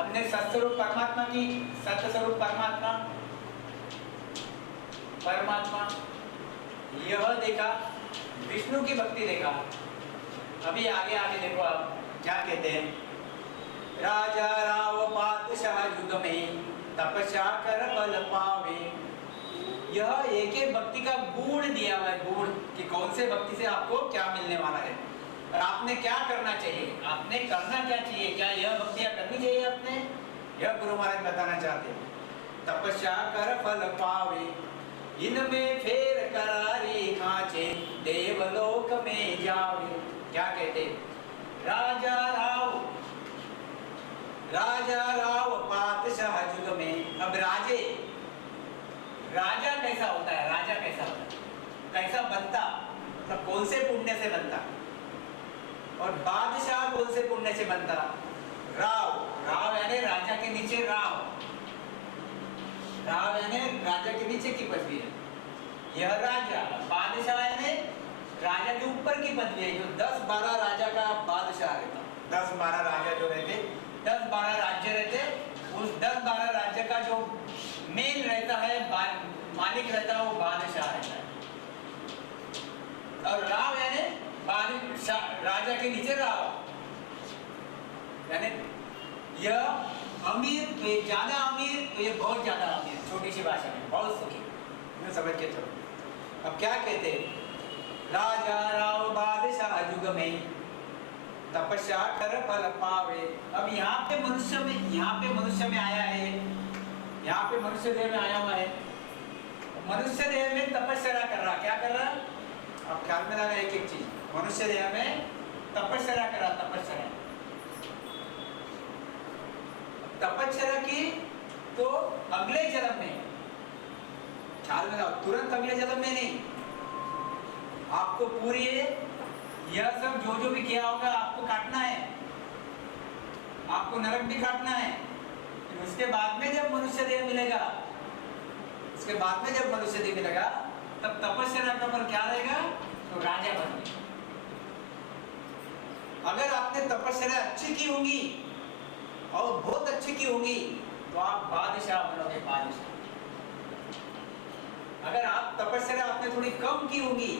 हमने सत्स्वरूप परमात्मा की, सत्स्वरूप परमात्मा परमात्मा यह देखा, विष्णु की भक्ति देखा। अभी आगे आगे देखो आप क्या कहते हैं। राजा राव बादशाह युग में तपस्या कर फल पावे। यह एक एक भक्ति का गुण दिया हुआ है, गुण कि कौन से भक्ति से आपको क्या मिलने वाला है और आपने क्या करना चाहिए, आपने करना क्या चाहिए, क्या यह भक्तियां करनी चाहिए आपने, यह गुरु महाराज बताना चाहते हैं। तपस्या कर फल पावे, इनमें फेर करारी खाचे, देवलोक में जावे। क्या कहते, राजा राव बादशाह युग में। अब राजा कैसा होता है, राजा कैसा होता है, कैसा बनता, मतलब कौन से पुण्य से बनता, और बादशाह कौन से पुण्य से बनता। राव यानी राजा के नीचे राव यानी राजा के नीचे की पदवी है, यह राजा। बादशाह यानी राजा के ऊपर की पदवी है, जो 10-12 राजा का बादशाह रहता। 10-12 राजा जो रहते, 10-12 राज्य रहते, उस 10-12 राज्य का जो मेन रहता है, मालिक रहता है, वो बादशाह रहता है। और राव यानी राजा के नीचे राव, यानी यह अमीर तो ये ज्यादा अमीर, तो ये बहुत ज्यादा अमीर, छोटी सी भाषा में बहुत सुखी, मैं समझ के चलो। अब क्या कहते हैं, राजा राव बादशाह युग में तपस्या कर फल पावे। अब यहाँ पे मनुष्य में आया है, यहाँ पे मनुष्य देह में आया हुआ है, मनुष्य देह में तपस्या कर रहा, क्या कर रहा, अब ख्याल में लाना एक एक चीज। मनुष्य देह में तपस्या कर रहा, तपस्या की तो अगले जन्म में, ख्याल में लाओ, तुरंत अगले जन्म में नहीं, आपको पूरी यह सब जो भी किया होगा आपको काटना है, आपको नरक भी काटना है। फिर उसके बाद में जब मनुष्य देह मिलेगा, तब तपस्या का फल क्या रहेगा, तो राजा बनेंगे। अगर आपने तपस्या अच्छी की होगी और बहुत अच्छी की होगी तो आप बादशाह बनोगे, बादशाह। अगर आप तपस्या आपने थोड़ी कम की होगी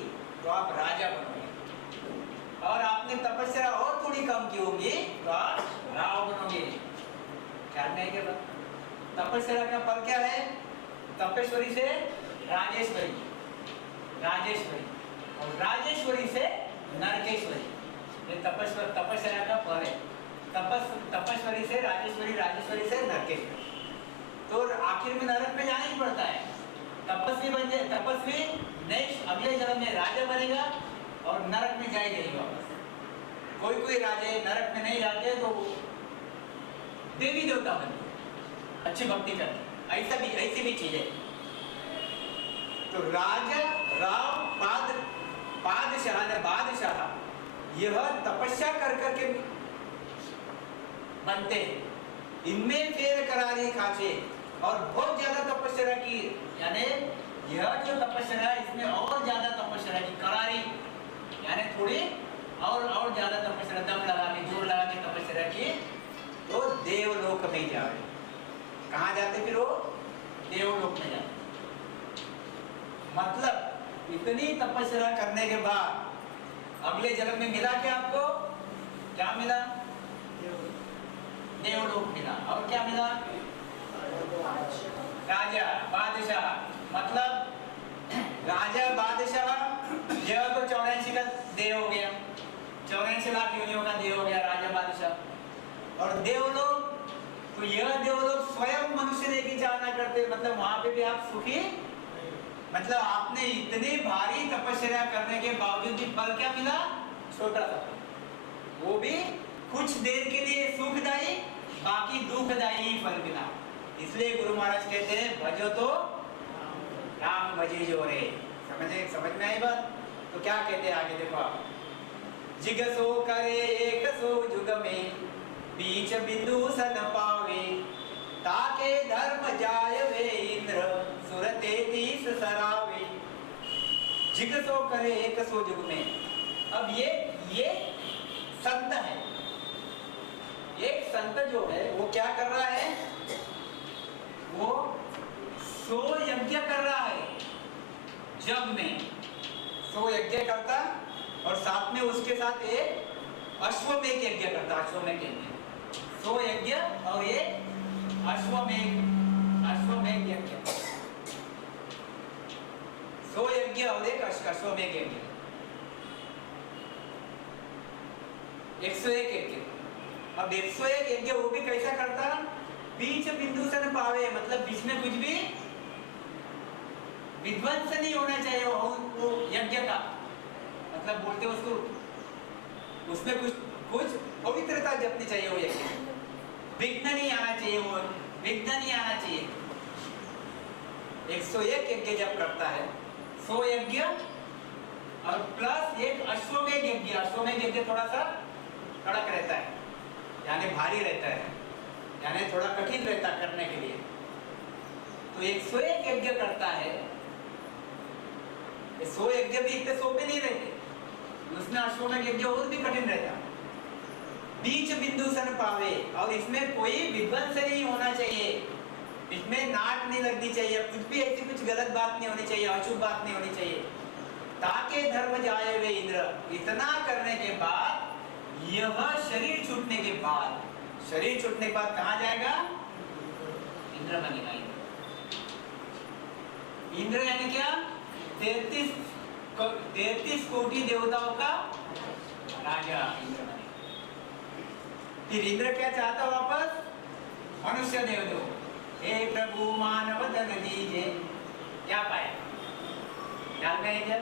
तो आप राजा बनोगे, और आपने तपस्या और थोड़ी कम की होगी तो आप राव बनोगे। ख्याल में क्या तपस्या का फल क्या है, तपेश्वरी से राजेश्वरी, और राजेश्वरी से नरकेश्वरी, ये तपस्या का फल है। तपस्वरी से राजेश्वरी, राजेश्वरी से नरकेश्वरी, तो आखिर में नरक में जाना ही पड़ता है। तपस्वी नेक्स्ट अगले जन्म में राजा बनेगा और नरक में जाएगा वापस। कोई राजे नरक में नहीं जाते तो देवी देवता बनते, अच्छी भक्ति करते, ऐसी भी चीज है। तो राजा राव बादशाह यह तपस्या कर करके बनते हैं। इनमें फेर करारी खाचे, और बहुत ज्यादा तपस्या की, यानी यह जो तपस्या है इसमें और ज्यादा तपस्या की, करारी यानी थोड़ी और ज्यादा तपस्या, दम लगा के, जोर लगा के तपस्या की, तो देवलोक में जाए। कहाँ जाते फिर वो, देवलोक में जाते। मतलब इतनी तपस्या करने के बाद अगले जन्म में मिला क्या आपको, क्या मिला, देवलोक मिला। और क्या मिला, राजा बादशाह। मतलब राजा बादशाह, यह तो 84 का देह हो गया, 84 लाख योनियों का देह हो गया राजा बादशाह। और देवलोक, तो यह देवलोक स्वयं मनुष्य देह की चाहना करते, मतलब वहां पे भी आप सुखी, मतलब आपने इतनी भारी तपस्या करने के बावजूद भी फल क्या मिला, छोटा सा, वो भी कुछ देर के लिए सुखदायी, बाकी दुखदायी फल मिला। इसलिए गुरु महाराज कहते हैं, भजो तो राम भजी जो रे। समझ में आई बात। तो क्या कहते हैं आगे देखो आप, जिगसो करे एक सो जुग में, बीच बिंदु सन पावे, ताके धर्म जाय वे इंद्र, सुरते तीस सरावे। जिगसो करे एक सो जुग में। अब ये संत है, एक संत जो है वो क्या कर रहा है, वो 100 यज्ञ कर रहा है जग में, 100 यज्ञ करता और साथ में उसके साथ एक अश्वमेध यज्ञ करता, अश्वमेध यज्ञ, 100 यज्ञ और ये अश्वमेध यज्ञ, 100 यज्ञ और एक अश्वमेध यज्ञ, 101 यज्ञ। अब 101 यज्ञ वो भी कैसा करता, बीच बिंदु से न पावे, मतलब बीच में कुछ भी विध्वंस नहीं होना चाहिए वो यज्ञ का, मतलब बोलते उसको, उसमें कुछ पवित्रता जपनी चाहिए वो यज्ञ, विघ्न नहीं आना चाहिए, वो विघ्न नहीं आना चाहिए। 101 यज्ञ जब करता है, 100 यज्ञ और प्लस एक अश्वमेध यज्ञ, अश्वमेध यज्ञ थोड़ा सा कड़क रहता है, यानी भारी रहता है, यानी थोड़ा कठिन रहता करने के लिए। तो 101 यज्ञ करता है, 100 यज्ञ भी इतने सोपे नहीं रहते, उसमें अश्वमेध यज्ञ और भी कठिन रहता, बीच बिंदु सन पावे, और इसमें कोई विध्वंस नहीं होना चाहिए, इसमें नाट नहीं लगनी चाहिए, कुछ भी ऐसी कुछ गलत बात नहीं होनी चाहिए, अशुभ बात नहीं होनी चाहिए, ताकि धर्म जाए वे इंद्र। इतना करने के बाद यह शरीर छूटने के बाद, शरीर छूटने के बाद कहाँ जाएगा, इंद्र बनेगा। इंद्र यानी क्या, 33 कोटि देवताओं का राजा इंद्र बनेगा। फिर इंद्र क्या चाहता वापस, मनुष्य देव दो, हे प्रभु मानव धन दीजिए। क्या पाया, ख्याल में है क्या,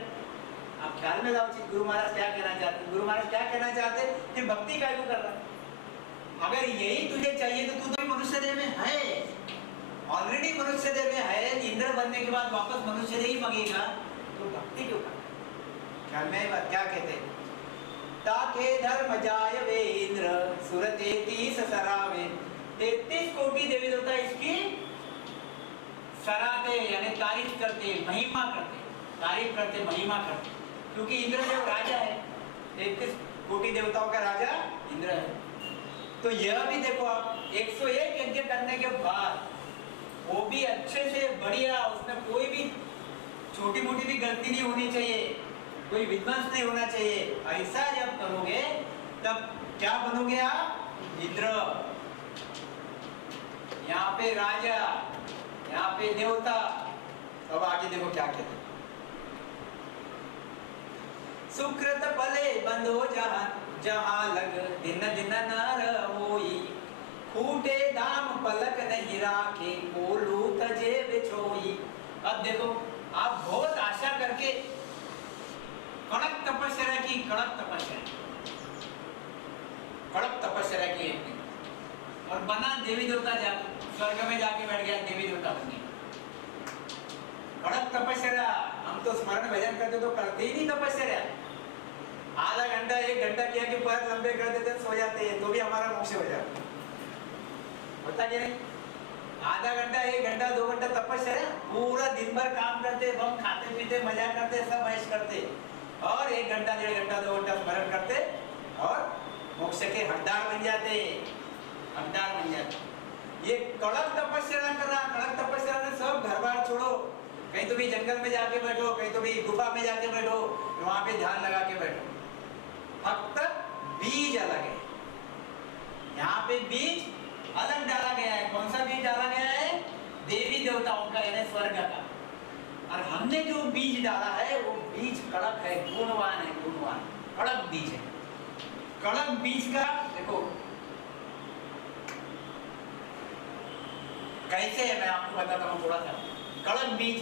आप ख्याल में लाओ गुरु महाराज क्या कहना चाहते, गुरु महाराज क्या कहना चाहते कि भक्ति का कर रहा है, अगर यही तुझे चाहिए तो तू तो मनुष्य देह में है, ऑलरेडी मनुष्य देह में है, इंद्र बनने के बाद वापस मनुष्य देह ही मांगेगा, तो भक्ति क्यों कर, ख्याल में बात क्या कहते हैं, ताके धर्म जाय वे इंद्र सुर 33 सरावे, 33 कोटि देवी देवता इसकी सराहते, यानी तारीफ करते, महिमा करते, तारीफ करते, महिमा करते, क्योंकि इंद्र जो राजा है, 33 कोटि देवताओं का राजा इंद्र है। तो यह भी देखो आप, 101 यज्ञ करने के बाद वो भी अच्छे से बढ़िया, उसमें कोई भी छोटी मोटी भी गलती नहीं होनी चाहिए, कोई विध्वंस नहीं होना चाहिए, ऐसा जब करोगे तब क्या बनोगे आप, इंद्र, यहाँ पे राजा, यहाँ पे देवता। अब आगे देखो क्या कहते हैं, सुकृत पले बंधो जहां जहां लग दिन दिन नर होई, फूटे दाम पलक नहीं राखे कोलू तजे बिछोई। अब देखो आप बहुत आशा करके कड़क तपस्या की, कड़क तपस्या की है, और बना देवी देवता, जा स्वर्ग में जाके बैठ गया, देवी देवता बन गया। कड़क तपस्या, हम तो स्मरण भजन करते तो करते ही नहीं तपस्या, आधा घंटा 1 घंटा किया कि पैर लंबे कर देते, सो जाते हैं, तो भी हमारा मोक्ष हो जाता, होता क्या नहीं, आधा घंटा 1 घंटा 2 घंटा तपस्या, पूरा दिन भर काम करते, बम खाते पीते मजा करते, सब ऐश करते, और 1 घंटा 1.5 घंटा 2 घंटा स्मरण करते और मोक्ष के हकदार बन जाते, हकदार बन जाते। ये कड़क तपस्या कर रहा, कड़क तपस्या ने सब घर बार छोड़ो, कहीं तो भी जंगल में जाके बैठो, कहीं तो भी गुफा में जाके बैठो, वहां पे ध्यान लगा के बैठो, फक्त बीज अलग है, यहाँ पे बीज अलग डाला गया है। कौन सा बीज डाला गया है, देवी देवताओं का, यानी स्वर्ग का, और हमने जो बीज डाला है वो बीज कड़क है, गुणवान है, गुणवान, कड़क बीज है। कड़क बीज का देखो कैसे है, मैं आपको बताता हूँ थोड़ा सा। कड़क बीज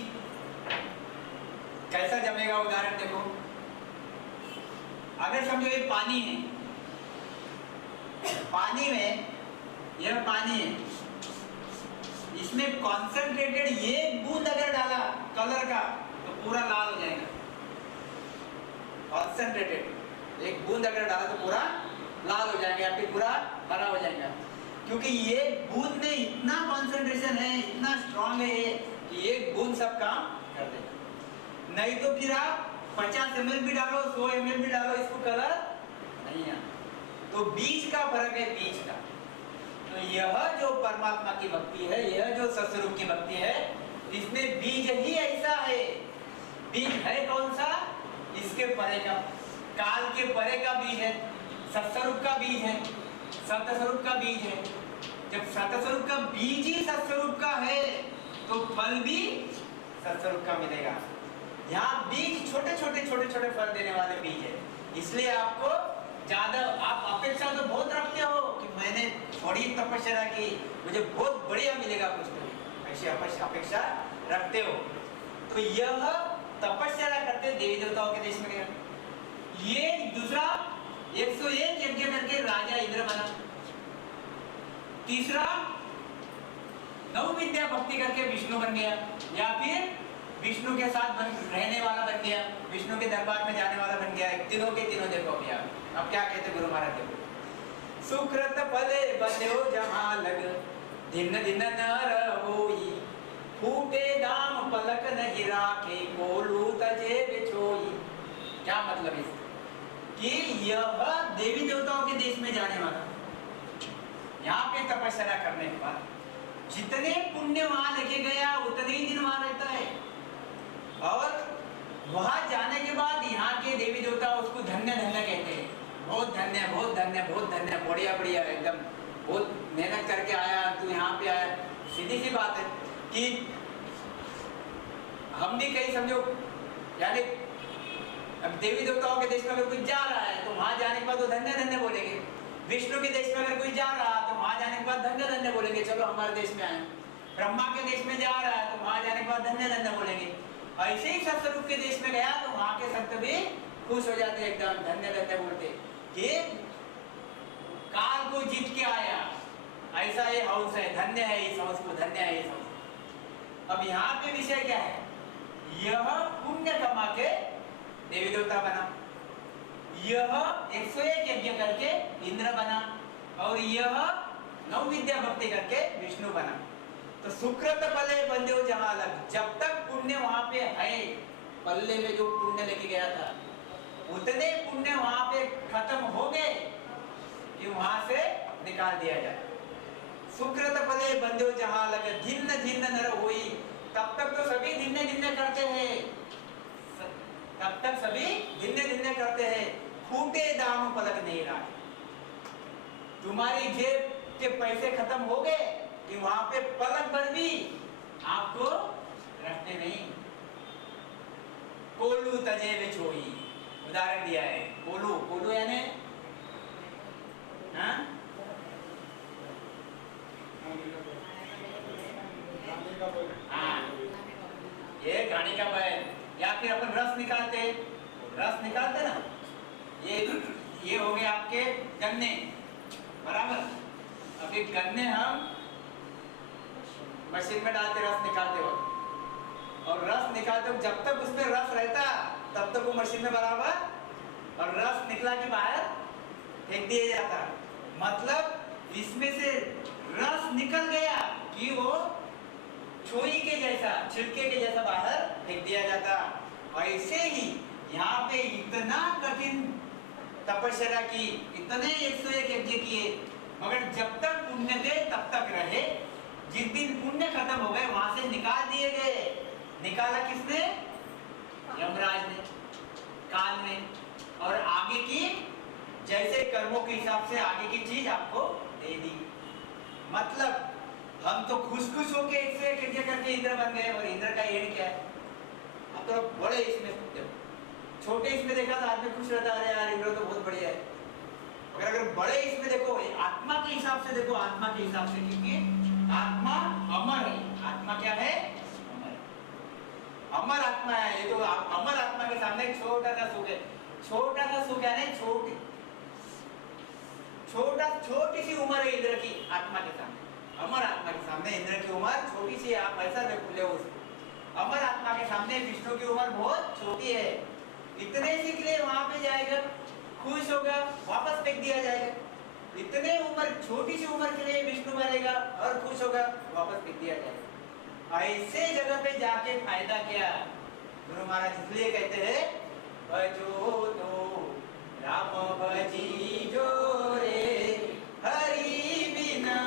कैसा जमेगा, उदाहरण देखो, अगर समझो ये पानी है, पानी में, यह पानी है, इसमें कॉन्सेंट्रेटेड एक बूंद अगर डाला कलर का तो पूरा लाल हो जाएगा, कॉन्सेंट्रेटेड एक बूंद अगर डाला तो पूरा लाल हो जाएगा, या फिर पूरा हरा हो जाएगा, क्योंकि ये बूंद में इतना कॉन्सेंट्रेशन है, इतना स्ट्रॉन्ग है कि एक बूंद सब काम कर देगा। नहीं तो फिर आप 50 ml भी डालो, 100 ml भी डालो, इसको कलर नहीं आता। तो बीज का फर्क है, बीज का, तो यह जो परमात्मा की भक्ति है, यह जो सत्स्वरूप की भक्ति है, इसमें बीज ही ऐसा है। बीज है कौन सा? इसके परे का, काल के परे का बीज है, सत्स्वरूप का बीज है, सत्स्वरूप का बीज है। जब सत्स्वरूप का बीज ही सत्स्वरूप का है तो फल भी सत्स्वरूप का मिलेगा। यहाँ बीज छोटे छोटे फल देने वाले बीज है, इसलिए आपको ज्यादा, आप अपेक्षा तो बहुत रखते हो कि मैंने थोड़ी तपस्या की, मुझे बहुत बढ़िया मिलेगा कुछ, तो ऐसी अपेक्षा रखते हो। तो यह तपस्या करते देवी देवताओं के देश में गया। ये दूसरा 101 यज्ञ करके राजा इंद्र बना। तीसरा 9 विद्या भक्ति करके विष्णु बन गया, या फिर विष्णु के साथ रहने वाला बन गया, विष्णु के दरबार में जाने वाला बन गया। तीनों के तीनों देखो अभी अब क्या कहते गुरु महाराज, देखो सुकृत फले बंध्यो जहां लग, दिन दिन नर होई, फूटे दाम पलक नहीं राखे, कोलू तजे बिछोई। क्या मतलब इसका? कि यह देवी देवताओं के देश में जाने वाला, यहाँ पे तपस्या करने के बाद जितने पुण्य वहां लेके गया उतने ही दिन वहां रहता है, और वहां जाने के बाद यहाँ के देवी देवता उसको धन्य धन्य कहते हैं। बहुत धन्य, बहुत धन्य, बहुत धन्य, बढ़िया बढ़िया, एकदम बहुत मेहनत करके आया तू यहाँ पे आया। सीधी सी बात है कि हम भी कहीं समझो, यानी अब देवी देवताओं के देश में अगर कोई जा रहा है तो वहां जाने के बाद वो धन्य धन्य बोलेंगे। विष्णु के देश में अगर कोई जा रहा है तो वहां जाने के बाद धन्य धन्य बोलेंगे, चलो हमारे देश में आए। ब्रह्मा के देश में जा रहा है तो वहां जाने के बाद धन्य धन्य बोलेंगे। ऐसे ही सत्स्वरूप के देश में गया तो वहां के संत भी खुश हो जाते, एकदम धन्य धन्य बोलते कि काल को जीत के आया, ऐसा ये हाउस है, धन्य है इस हाउस को, धन्य है इस हाउस। अब यहाँ पे विषय क्या है? यह पुण्य कमा के देवी देवता बना, यह 101 यज्ञ करके इंद्र बना, और यह 9 विद्या भक्ति करके विष्णु बना। तो सुकृत फले बंध्यो जहां लग, जब तक पुण्य वहां पे है, पल्ले में जो पुण्य लेके गया था उतने पुण्य वहां पे खत्म हो गए कि वहां से निकाल दिया जाए। सुकृत फले बंध्यो जहां लग, धिन्न धिन्न नर होई, तब तक तो सभी धिन्ने धिन्ने करते हैं, तब तक सभी धिन्ने धिन्ने करते हैं, फूटे दाम पलक नहीं रहा। तुम्हारी जेब के पैसे खत्म हो गए कि वहां पे पलक भर भी आपको रखते नहीं। कोलू तजे बिछोई, उदाहरण दिया है। कोलू, कोलू यानी ये गाड़ी का बैल, या फिर अपन रस निकालते ना, ये हो गए आपके गन्ने, बराबर। अभी गन्ने हम मशीन में डालते रस निकालते वक्त, और रस निकालते वक्त जब तक उसमें रस रहता तब तक वो मशीन में बराबर, और रस निकला के बाहर फेंक दिया जाता। मतलब इसमें से रस निकल गया कि वो छुरी के जैसा, छिलके के जैसा बाहर फेंक दिया जाता। ऐसे ही यहाँ पे इतना कठिन तपस्या की, इतने 101 यज्ञ किए, मगर जब तक पुण्य थे तब तक रहे। जिस दिन पुण्य खत्म हो गए वहां से निकाल दिए गए। निकाला किसने? यमराज ने, काल ने। और आगे की जैसे कर्मों के हिसाब से आगे की चीज आपको दे दी। मतलब हम तो खुश होके 101 यज्ञ करके इंद्र बन गए, और इंद्र का एंड क्या है? अब तो बड़े इसमें, छोटे इसमें देखा तो आदमी खुश रहता है, यार इंद्र तो बहुत बढ़िया है। अगर बड़े इसमें देखो, आत्मा के हिसाब से देखो, आत्मा के हिसाब से, क्योंकि आत्मा अमर है। आत्मा क्या है? अमर, अमर आत्मा है। ये तो अमर आत्मा के सामने छोटा सा सुख है। छोटा सा सुख है, छोटी सी उम्र है इंद्र की आत्मा के सामने। अमर आत्मा के सामने इंद्र की उम्र छोटी सी है, आप ऐसा ले उसको। अमर आत्मा के सामने विष्णु की उम्र बहुत छोटी है। इतने सी के लिए वहां पे जाएगा, खुश होगा, वापस फेंक दिया जाएगा। इतने उम्र, छोटी सी उम्र के लिए विष्णु बनेगा और खुश होगा, वापस फेंक दिया जाएगा। ऐसे जगह पे जाके फायदा क्या? गुरु महाराज इसलिए कहते हैं, भजो तो राम भजी जो रे, हरि बिना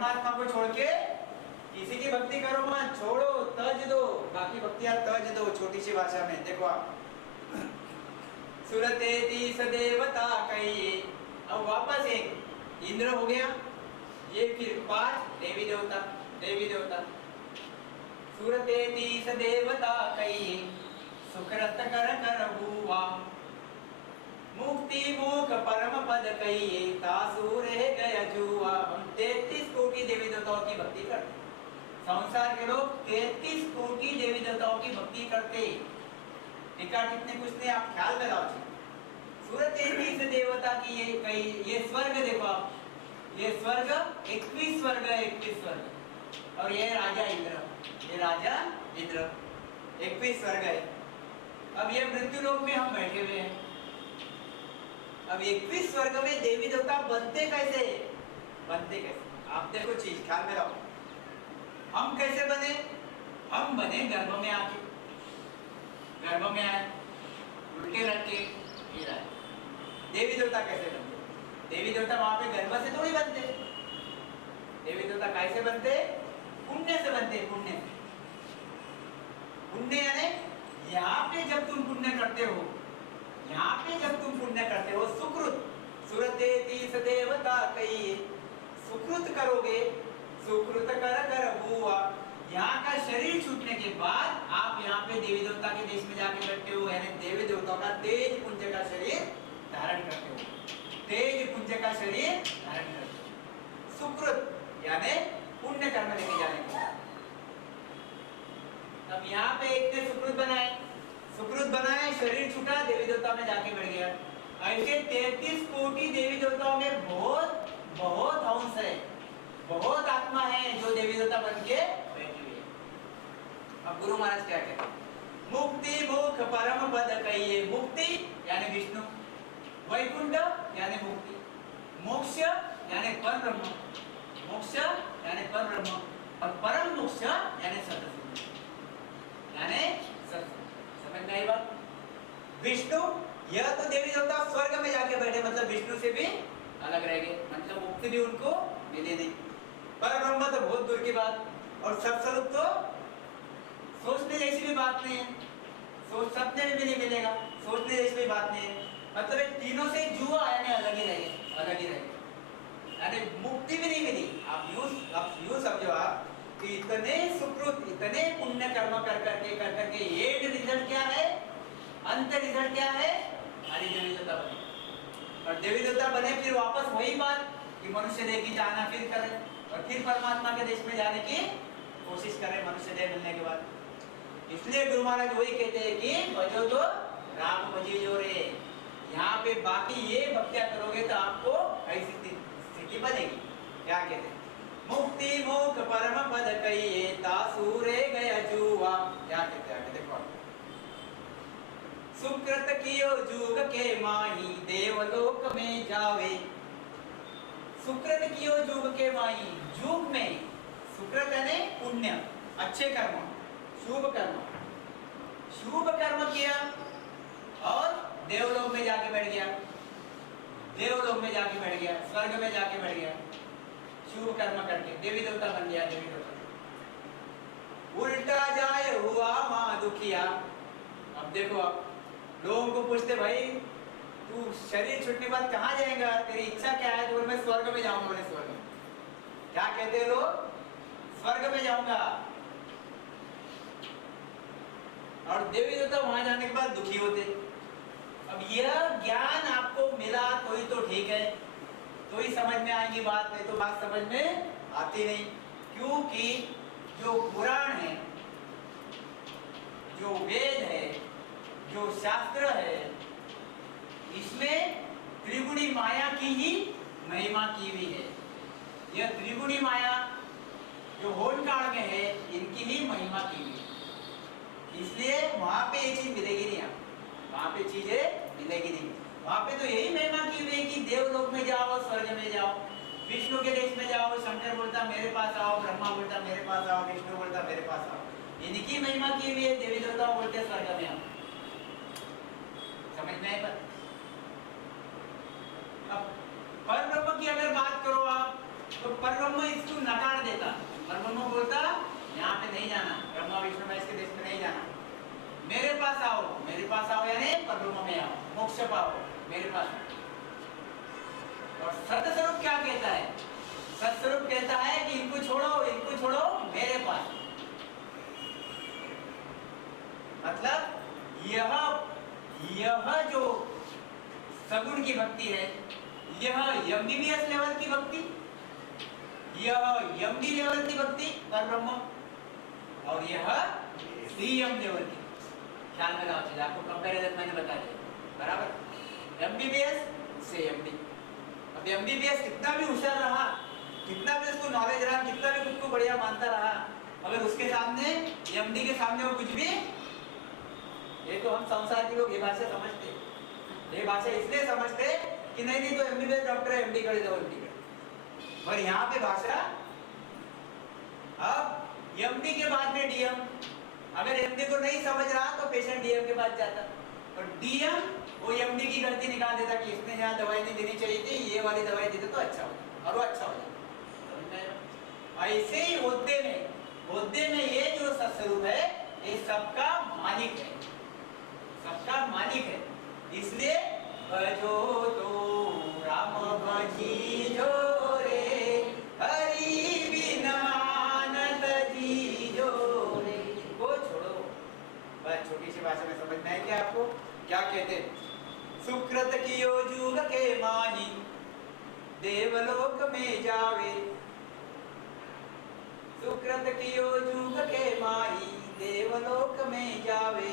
परमात्मा को छोड़ के किसी की भक्ति करो मत, छोड़ो, तज दो, बाकी भक्तियां तज दो। छोटी सी भाषा में देखो आप, सुरते तीस देवता कहिए। अब वापस एक इंद्र हो गया, ये फिर 5 देवी देवता, देवी देवता। सुरते तीस देवता कहिए, सुकृत कर कर हुआ, मुक्ति मुख परम पद कहिए, तासु रह गया जुआ। हम 33 कोटि देवी देवताओं की भक्ति करते, संसार के लोग 33 कोटि देवी देवताओं की भक्ति करते। टीका कितने कुछ ने आप ख्याल में लाओ। सूरत 33 देवता की ये कई, ये स्वर्ग देखो आप, ये स्वर्ग 21 स्वर्ग है, 21 स्वर्ग। और ये राजा इंद्र, ये राजा इंद्र 21 स्वर्ग है। अब ये मृत्यु लोक में हम बैठे हुए हैं। अब 21 स्वर्ग में देवी देवता बनते कैसे, बनते कैसे? आप देखो चीज ख्याल में रखो। हम कैसे बने? हम बने गर्भ में आके, गर्भ में आए, उल्टे लटके, देवी देवता कैसे बनते? देवी देवता वहां पे गर्भ से थोड़ी बनते। देवी देवता कैसे बनते? पुण्य से बनते, पुण्य से। पुण्य यानी यहाँ पे जब तुम पुण्य करते हो, यहाँ पे जब तुम पुण्य करते हो, सुकृत, सुरते तीस देवता कहिए, सुकृत करोगे, सुकृत कर कर हुआ। यहाँ का शरीर छूटने के बाद आप यहाँ पे देवी देवता के देश में जाके बैठते हो, यानी देवी देवताओं का तेज पुंज का शरीर धारण करते हो, तेज पुंज का शरीर धारण करते हो। सुकृत यानी पुण्य कर्म लेके जाने के बाद। अब यहाँ पे एक ने सुकृत बनाए, सुकृत बनाए, शरीर छूटा, देवी देवता में जाके बैठ गया। ऐसे 33 कोटि देवी देवताओं में बहुत बहुत अंश है, बहुत आत्मा है जो देवी देवता बन के बैठी हुई है। अब गुरु महाराज क्या कहते हैं? मुक्ति मुख परम पद कहिए। मुक्ति यानी विष्णु, वैकुंठ यानी मुक्ति, मोक्ष यानी परब्रह्म, मोक्ष यानी परब्रह्म, और परम मोक्ष यानी सतसंग, यानी सत्संग। समझ में आई बात? विष्णु, यह तो देवी देवता स्वर्ग में जाके बैठे, मतलब विष्णु से भी अलग रह गए, मतलब मुक्ति भी उनको मिली नहीं। परब्रह्म तो बहुत दूर की बात, और सत्स्वरूप तो सोचने जैसी भी बात नहीं है, सोच सकने में भी नहीं मिलेगा, सोचने जैसी भी बात नहीं है। मतलब इन तीनों से जुआ यानी अलग ही रहे, अलग ही रहे, यानी मुक्ति भी नहीं मिली। आप यूं समझो आप कि इतने सुकृत, इतने पुण्य कर्म कर करके ये रिजल्ट क्या है, अंत रिजल्ट क्या है? हमारी देवी देवता बने, और देवी देवता बने फिर वापस वही बात कि मनुष्य देह की चाहना फिर करें, और फिर परमात्मा के देश में जाने की कोशिश करें मनुष्य देह मिलने के बाद। इसलिए गुरु महाराज वही कहते हैं कि भजो तो राम भजी जो रे। यहाँ पे बाकी ये भक्तियां करोगे तो आपको ऐसी स्थिति बनेगी। क्या कहते हैं? मुक्ति मुख परम पद कहिए, तासूरे गया जुआ। क्या कहते हैं? देखो, सुकृत कियो जुग के माही, देवलोक में जावे। सुकृत कियो जुग के माही, जुग में, सुकृत यानी पुण्य, अच्छे कर्म, शुभ कर्म, शुभ कर्म किया और देवलोक में जाके बैठ गया, देवलोक में जाके बैठ गया, स्वर्ग में जाके बैठ गया, शुभ कर्म करके देवी देवता बन गया, देवी देवता। उल्टा जाए हुआ मां दुखिया। अब देखो, आप लोगों को पूछते, भाई तू शरीर छूटने के बाद कहाँ जाएगा, तेरी इच्छा क्या है? तो मैं स्वर्ग में जाऊंगा। मैं स्वर्ग में, क्या कहते लोग? स्वर्ग में जाऊंगा। और देवी देवता वहां जाने के बाद दुखी होते। अब यह ज्ञान आपको मिला तो ही तो ठीक है, तो ही समझ में आएगी बात, नहीं तो बात समझ में आती नहीं। क्योंकि जो पुराण है, जो वेद है, जो शास्त्र है, इसमें त्रिगुणी माया की ही महिमा की हुई है। यह त्रिगुणी माया जो होम काल में है, इनकी ही महिमा की हुई है। इसलिए वहां पे ये चीज मिलेगी नहीं, आपको वहां पे चीजें मिलेगी नहीं। वहां पे तो यही महिमा की हुई है कि देवलोक में जाओ, स्वर्ग में जाओ, विष्णु के देश में जाओ। शंकर बोलता मेरे पास आओ, ब्रह्मा बोलता मेरे पास आओ, विष्णु बोलता मेरे पास आओ। इनकी महिमा की हुई है। देवी देवता बोलते स्वर्ग में आओ। समझ में आई बात? अब परब्रह्म की अगर बात करो आप, तो परब्रह्म इसको मोक्ष पाओ, मेरे पास। और सतस्वरूप क्या कहता है? सतस्वरूप कहता है कि इनको छोड़ो मेरे पास। मतलब यह जो सगुण की भक्ति है, यह एमबीबीएस लेवल की भक्ति, यह एमडी लेवल की भक्ति पर ब्रह्म, और यह सीएम लेवल की। ख्याल में लाओ चीज, आपको कंपैरिजन मैंने बता दिया बराबर। एमबीबीएस से एमडी। अब एमबीबीएस कितना भी होशियार रहा, कितना भी उसको नॉलेज रहा, कितना भी खुद को बढ़िया मानता रहा, अगर उसके सामने एमडी के सामने वो कुछ भी, ये तो हम संसार के लोग ये भाषा समझते, ये भाषा इसलिए समझते कि नहीं तो एमबीबीएस डॉक्टर है, एमडी करे तो एमडी करे। पर यहाँ पे भाषा, अब एमडी के बाद में डीएम, अगर एमडी को नहीं समझ रहा तो पेशेंट डीएम के पास जाता, और डीएम वो एमडी की गलती निकाल देता कि इसने यहाँ दवाई नहीं देनी चाहिए थी, ये वाली दवाई देते तो अच्छा हो, और वो अच्छा हो जाता। ऐसे ही होद्दे में ये जो सत्स्वरूप है, ये सबका मालिक है, सबका मालिक है। इसलिए भजो तो राम भजिजो रे, हरि बिना आनंद जीजो रे। वो छोड़ो, बस छोटी सी भाषा में समझना है क्या आपको? क्या कहते हैं? सुकृत कियो जुग के माही, देवलोक में जावे। सुकृत कियो जुग के माही, देवलोक में जावे।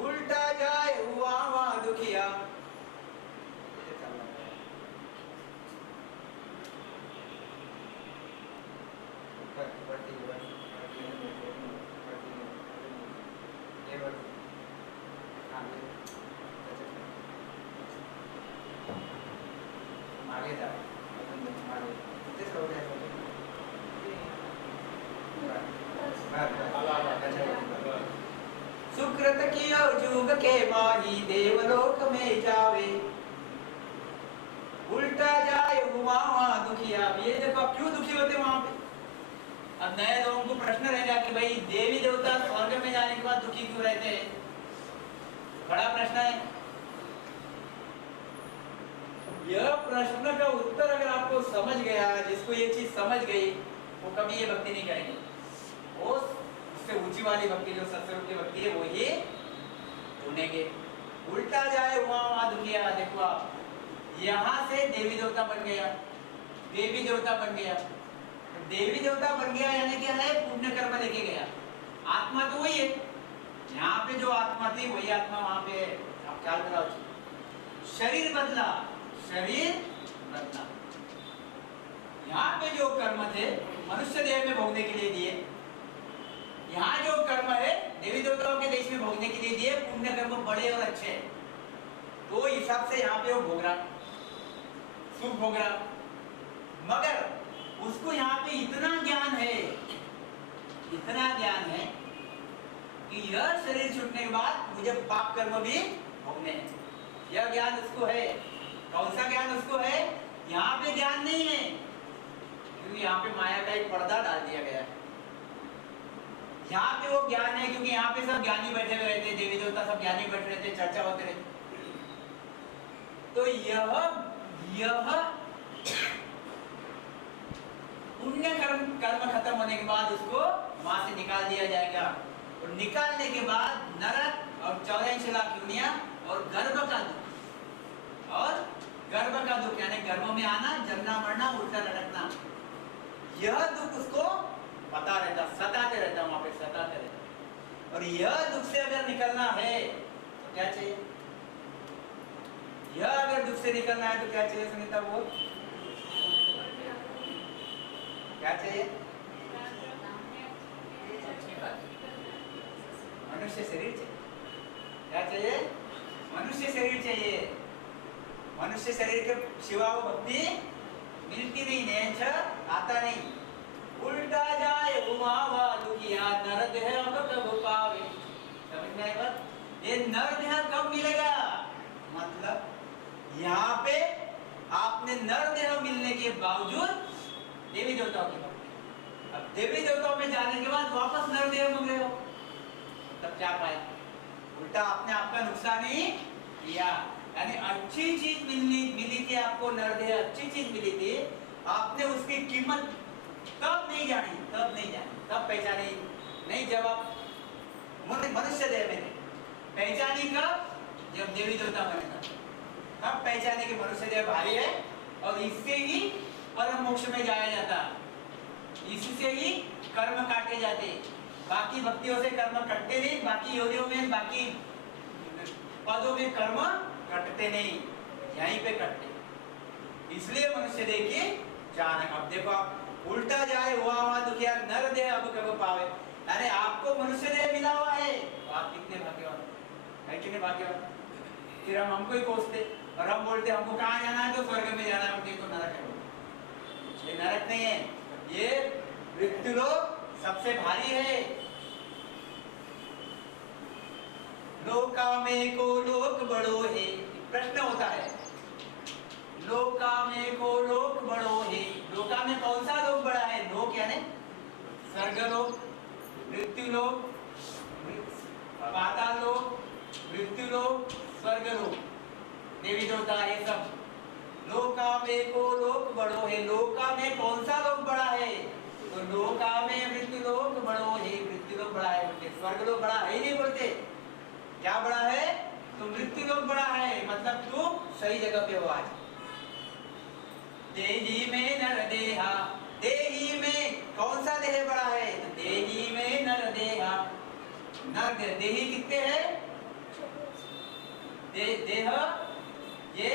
उल्टा जाए हुआ वहाँ दुखिया। आगे जा, सुकृत कियो जुग के माही, देवलोक में जावे। उल्टा जाए हुआ वहाँ दुखिया। ये देखो क्यों दुखी होते वहां पे? अब नए लोगों को प्रश्न रहेगा कि भाई देवी देवता स्वर्ग में जाने के बाद दुखी क्यों रहते हैं? बड़ा प्रश्न है। यह प्रश्न का उत्तर अगर आपको समझ गया, जिसको ये चीज समझ गई, वो कभी ये भक्ति नहीं करेंगे। वो उससे ऊंची वाली भक्ति जो सत्स्वरूप की भक्ति है, वो ही ढूंढेंगे। उल्टा जाए वहाँ दुखिया। देखो आप, यहाँ से देवी देवता बन गया, देवी देवता बन गया। देवी देवता बन गया यानी क्या है? पुण्य कर्म लेके गया। आत्मा तो वही है, यहाँ पे जो आत्मा थी वही आत्मा वहां पे है। आप ख्याल कराओ, शरीर बदला, शरीर बदला। यहाँ पे जो कर्म थे मनुष्य देह में भोगने के लिए दिए, यहाँ जो कर्म है देवी देवताओं के देश में भोगने के लिए दिए, पुण्य कर्म बड़े और अच्छे, तो हिसाब से यहाँ पे वो भोग रहा, सुख भोग रहा। मगर उसको यहाँ पे इतना ज्ञान है, इतना ज्ञान है कि यह शरीर छूटने के बाद मुझे पाप कर्म भी भोगने हैं। यह ज्ञान उसको है। कौन सा ज्ञान उसको है? यहाँ पे ज्ञान नहीं है, क्योंकि यहाँ पे माया का एक पर्दा डाल दिया गया है। यहाँ पे वो ज्ञान है क्योंकि यहाँ पे सब ज्ञानी बैठे हुए रहते, देवी देवता सब ज्ञानी बैठे रहते, चर्चा होते रहते। तो यह पुण्य कर्म खत्म होने के बाद उसको वहां से निकाल दिया जाएगा। और निकालने के बाद नरक और 84 लाख योनियां और गर्भ का दुख, और गर्भ का दुख यानी गर्भ में आना, जन्ना मरना, उल्टा लटकना, यह दुख उसको पता रहता, सताते रहता, वहां पे सताते रहता। और यह दुख से अगर निकलना है तो क्या चाहिए? यह अगर दुख से निकलना है तो क्या चाहिए सुनीता? वो क्या चाहिए? मनुष्य शरीर चाहिए। क्या चाहिए? मनुष्य शरीर चाहिए। मनुष्य शरीर के सिवा वो भक्ति मिलती नहीं, नेंछ आता नहीं। उल्टा जाए उमावा दुखिया, नर देह अब कब पावे। समझ में आई बात? ये नर देह कब मिलेगा? मतलब यहाँ पे आपने नर देह मिलने के बावजूद देवी देवताओं की भक्ति, अब देवी देवताओं में जाने के बाद वापस नर देह मांग रहे हो, तब क्या पाए? उल्टा आपने आपका नुकसान ही किया। यानी अच्छी चीज मिली थी आपको, नरदेह अच्छी चीज मिली थी, आपने उसकी कीमत तब नहीं जानी, तब पहचानी नहीं जब आप मनुष्य देह में थे। पहचानी कब? जब देवी देवता बने तब पहचाने कि मनुष्य देह भारी है और इससे ही परम मोक्ष में जाया जाता, इससे ही कर्म काटे जाते। बाकी भक्तियों से कर्म कटते नहीं, बाकी योनियों में, बाकी पदों में कर्म कटते नहीं, यहीं पे कटते। इसलिए मनुष्य देखिए जान। अब देखो आप उल्टा जाए हुआ दुखिया नर देह अब कब पावे। अरे आपको मनुष्य देह मिला हुआ है तो आप कितने भाग्यवान है कि नहीं भाग्यवान। फिर हम हमको ही कोसते और हम बोलते हमको कहाँ जाना है तो स्वर्ग में जाना है, हम तो नरक है। ये नरक नहीं है, ये मृत्युलोक सबसे भारी है। लोका में को लोक बड़ो है, प्रश्न होता है लोका में को लोक बड़ो है। लोका में कौन सा लोक बड़ा है? लोक यानी स्वर्गलोक, मृत्युलोक, पातालोक, मृत्युलोक, स्वर्गलोक, देवी देवता ये सब। लोका में को लोक बड़ो है, लोका में कौन सा लोक बड़ा है? तो लोका में मृत्युलोक बड़ो है, मृत्युलोक बड़ा है बोलते, स्वर्गलोक बड़ा है ही नहीं बोलते। क्या बड़ा है? तो मृत्युलोक बड़ा है, मतलब तू सही जगह पे हो आज। देही में नर देहा, देही में कौन सा देह बड़ा है? तो देही में नर देहा, नर देही कितने हैं? देह ये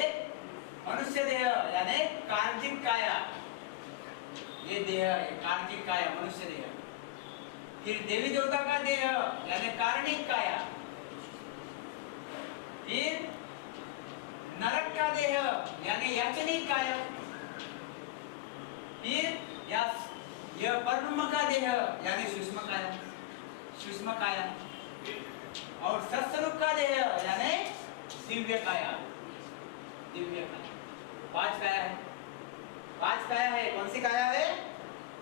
मनुष्य देह यानी कार्तिक काया, ये देह कार्तिक काया मनुष्य देह। फिर देवी देवता का देह यानी कार्णिक काया। फिर नरक का देह यानी याचनिक काया। फिर यह परब्रह्म का देह यानी सूक्ष्म काया, सूक्ष्म काया। और सत्स्वरूप का देह यानी दिव्य काया, दिव्य काया। 5 काया है, 5 काया है। कौन सी काया है?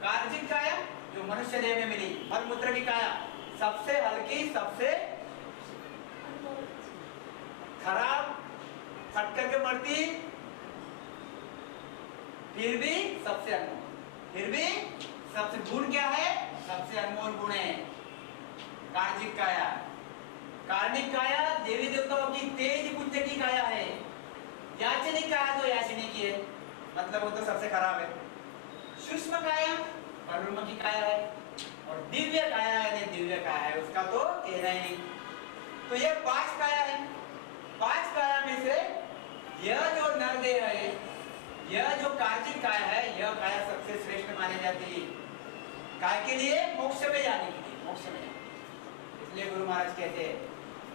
कार्तिक काया जो मनुष्य देह में मिली, मलमूत्र की काया सबसे हल्की, सबसे खराब, फट करके मरती, फिर भी सबसे अनमोल। फिर भी सबसे गुण क्या है? सबसे अनमोल गुण है कार्तिक काया। कार्णिक काया देवी देवताओं की तेज बुद्धि की काया है। याचनिक काया तो याचनी की है, मतलब वो तो सबसे खराब है। सूक्ष्म काया परब्रह्म की काया है, और दिव्य काया यानी दिव्य काया है, उसका तो कहना ही नहीं। तो ये 5 काया है। 5 काया में से यह जो नरदेह है, यह जो कार्तिक काया है, यह काया सबसे श्रेष्ठ मानी जाती है। काय के लिए? मोक्ष में जाने के लिए, मोक्ष में जाने। इसलिए गुरु महाराज कहते हैं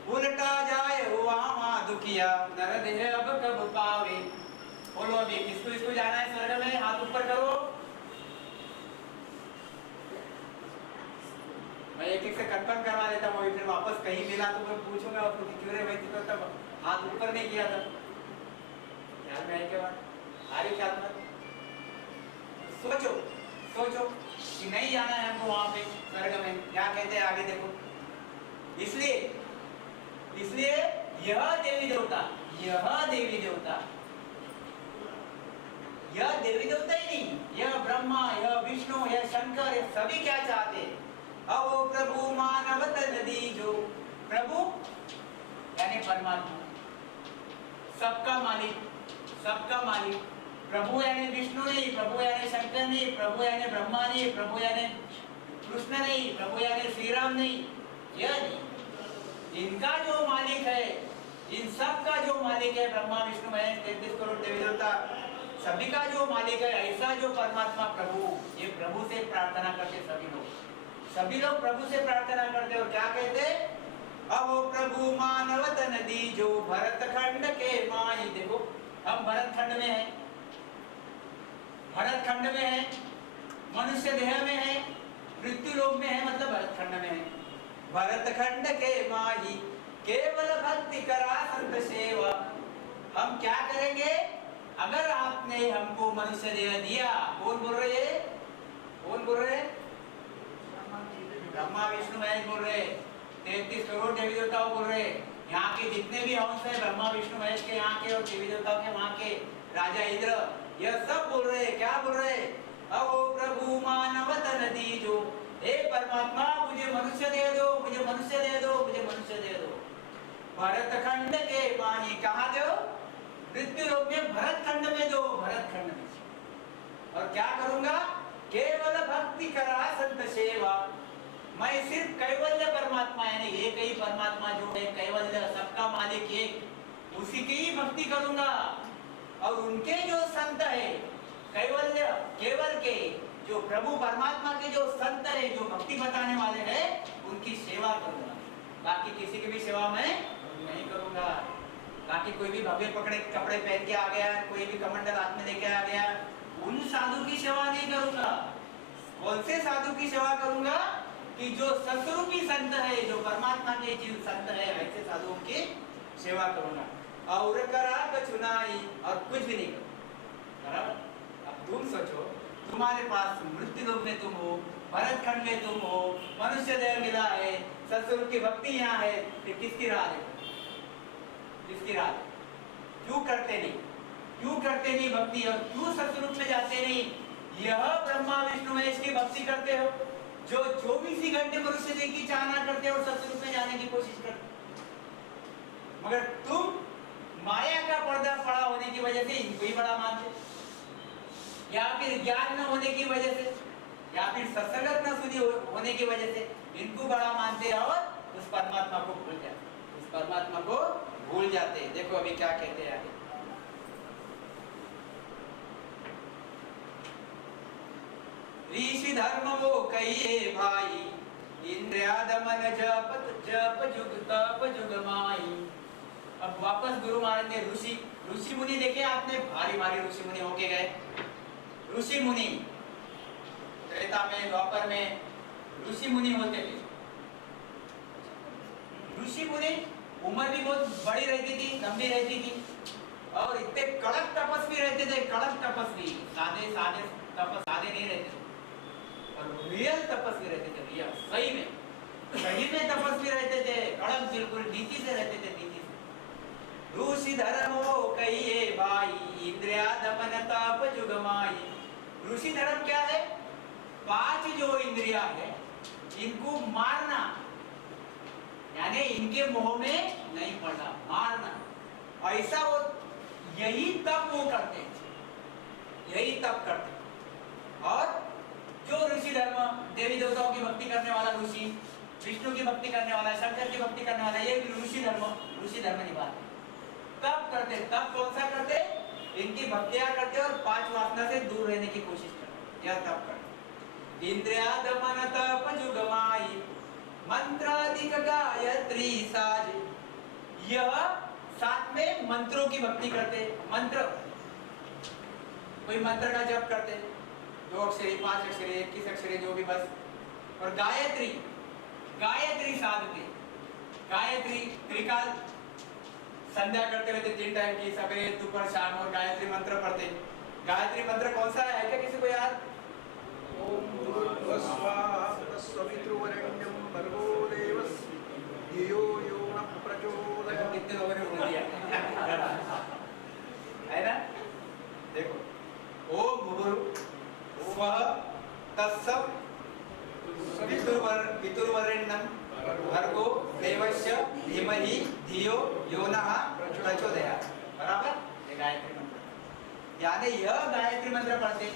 उल्टा जाए हुआ मां दुखिया नर देह अब कब पावे। बोलो अभी किसको इसको जाना है स्वर्ग में? हाथ ऊपर करो। मैं एक एक से कंफर्म करवा देता हूँ, फिर वापस कहीं मिला तो मैं पूछूंगा आपको क्यों रे भाई तो तब हाथ ऊपर नहीं किया था। ख्याल में आई के बाद आ रही ख्याल में? सोचो सोचो कि नहीं जाना है हमको वहां पे स्वर्ग में, क्या कहते हैं आगे देखो। इसलिए यह देवी देवता, यह देवी देवता, यह देवी देवता ही नहीं, यह ब्रह्मा, यह विष्णु, यह शंकर, यह सभी क्या चाहते? अवो प्रभु मानव तन दीजो। प्रभु यानी परमात्मा, सबका मालिक, सबका मालिक। प्रभु यानी विष्णु नहीं, प्रभु यानी शंकर नहीं, प्रभु यानी ब्रह्मा नहीं, प्रभु यानी कृष्ण नहीं, प्रभु यानी श्री राम नहीं, यह नहीं। इनका जो मालिक है, इन सब का जो मालिक है, ब्रह्मा विष्णु महेश 33 करोड़ देवी देवता, सभी का जो मालिक है, ऐसा जो परमात्मा प्रभु, ये प्रभु से प्रार्थना करते सभी लोग प्रभु से प्रार्थना करते और क्या कहते? अब प्रभु मानव तन दीजो भरत खंड के माही। देखो हम भरत खंड में हैं, भरत खंड में है, मनुष्य देह में है, मृत्यु लोक में है, मतलब भरत खंड में है। भरत खंड के माही केवल भक्ति करा संत सेवा। हम क्या करेंगे अगर आपने हमको मनुष्य देह दिया? कौन बोल रहे हैं? कौन बोल रहे हैं? ब्रह्मा विष्णु महेश बोल रहे। 33 करोड़ देवी देवताओं बोल रहे, यहाँ के जितने भी हंस है, ब्रह्मा विष्णु महेश के यहाँ के और देवी देवताओं के वहाँ के राजा इंद्र, यह सब बोल रहे, क्या बोल रहे, अहो प्रभु मानव तन दीजो, हे परमात्मा मुझे मनुष्य दे दो, मुझे मनुष्य दे दो, मुझे मनुष्य दे दो। भरत खंड के पानी कहाँ दो, मृत्यु लोक में भरत खंड में दो, भरत खंड में। और क्या करूंगा, केवल भक्ति करा संत सेवा, मैं सिर्फ कैवल्य परमात्मा यानी एक ही परमात्मा जो है कैवल्य सबका मालिक एक, उसी की ही भक्ति करूंगा। और उनके जो संत है कैवल्य केवल के जो प्रभु परमात्मा के जो संत है जो भक्ति बताने वाले हैं उनकी सेवा करूंगा, बाकी किसी की भी सेवा मैं नहीं करूंगा। बाकी कोई भी भव्य पकड़े कपड़े पहन के आ गया, कोई भी कमंडल हाथ में लेके आ गया, उन साधु की सेवा नहीं करूंगा। कौन से साधु की सेवा करूंगा कि जो सतरूपी संत है, जो परमात्मा के जीव संत है, ऐसे साधुओं की सेवा करूंगा। और करा कछुनाई, और कुछ भी नहीं करूंगा। अब तुम सोचो, तुम्हारे पास मृत्यु लोक में तुम हो, भरत खंड में तुम हो, मनुष्य देह मिला है, सतस्वरूप की भक्ति यहाँ है, फिर किसकी राह है, किसकी राह? क्यों करते नहीं, क्यों करते नहीं भक्ति, और क्यों सतस्वरूप में जाते नहीं? यह ब्रह्मा विष्णु महेश की भक्ति करते हो जो 24 ही घंटे मनुष्य देह की चाहना करते और सतस्वरूप में जाने की कोशिश करते, मगर तुम माया का पर्दा पड़ा होने की वजह से इनको ही बड़ा मानते, या फिर ज्ञान न होने की वजह से, या फिर सत्संगत न सुनी होने की वजह से इनको बड़ा मानते और उस परमात्मा को भूल जाते, उस परमात्मा को भूल जाते। देखो अभी क्या कहते हैं आगे, ऋषि धर्म वो कहिए भाई, इंद्रिया दमन जप जप जुग तप जुग माई। अब वापस गुरु महाराज ने ऋषि मुनि देखे आपने, भारी भारी ऋषि मुनि होके गए। ऋषि मुनि त्रेता में द्वापर में ऋषि मुनि होते थे। ऋषि मुनि उम्र भी बहुत बड़ी रहती थी, लंबी रहती थी, और इतने कड़क तपस्वी रहते थे, कड़क तपस्वी, सादे सादे सादे नहीं रहते थे, और रियल तपस्वी रहते थे, रियल सही में तपस्वी रहते थे, कड़क बिल्कुल नीति से रहते थे, नीति से। ऋषि धर्मो कहिए भाई, इंद्रिया दमन तप जुग माई। ऋषि धर्म क्या है? 5 जो इंद्रिया है इनको मारना, यानी इनके मोह में नहीं पड़ना, मारना। ऐसा वो यही तप वो करते हैं, यही तप करते हैं। और जो ऋषि धर्म, देवी देवताओं की भक्ति करने वाला ऋषि, विष्णु की भक्ति करने वाला, शंकर की भक्ति करने वाला, ये ऋषि धर्म निभाते। तप करते, तप कौन सा करते? इनकी भक्तियां करते और 5 वासना से दूर रहने की कोशिश करते, यह तप करते। इंद्रिया दमन तप जुग माई, मंत्राधिक गायत्री साज। यह साथ में मंत्रों की भक्ति करते, मंत्र, कोई मंत्र का जप करते, 2 अक्षरी, 5 अक्षरी, 21 अक्षरी, जो भी बस। और गायत्री साधते, गायत्री त्रिकाल संध्या करते रहते, 3 टाइम की, सवेरे दोपहर शाम, और गायत्री मंत्र पढ़ते। गायत्री मंत्र कौन सा है क्या किसी को याद? ओम भूर्भुवस्सुवः स्वस्तिर्वरेण्यं भर्गो देवस्य धियो यो न प्रचोदयात्। कितने लोगों ने बोल दिया है ना? देखो, ओम भूर्भुवस्सुवः तत्सव वितुर्वरेण्यं भर्गो देवस्य धीमहि धियो यो नः प्रचोदयात्। बराबर? ये गायत्री मंत्र, यानी यह गायत्री मंत्र पढ़ते।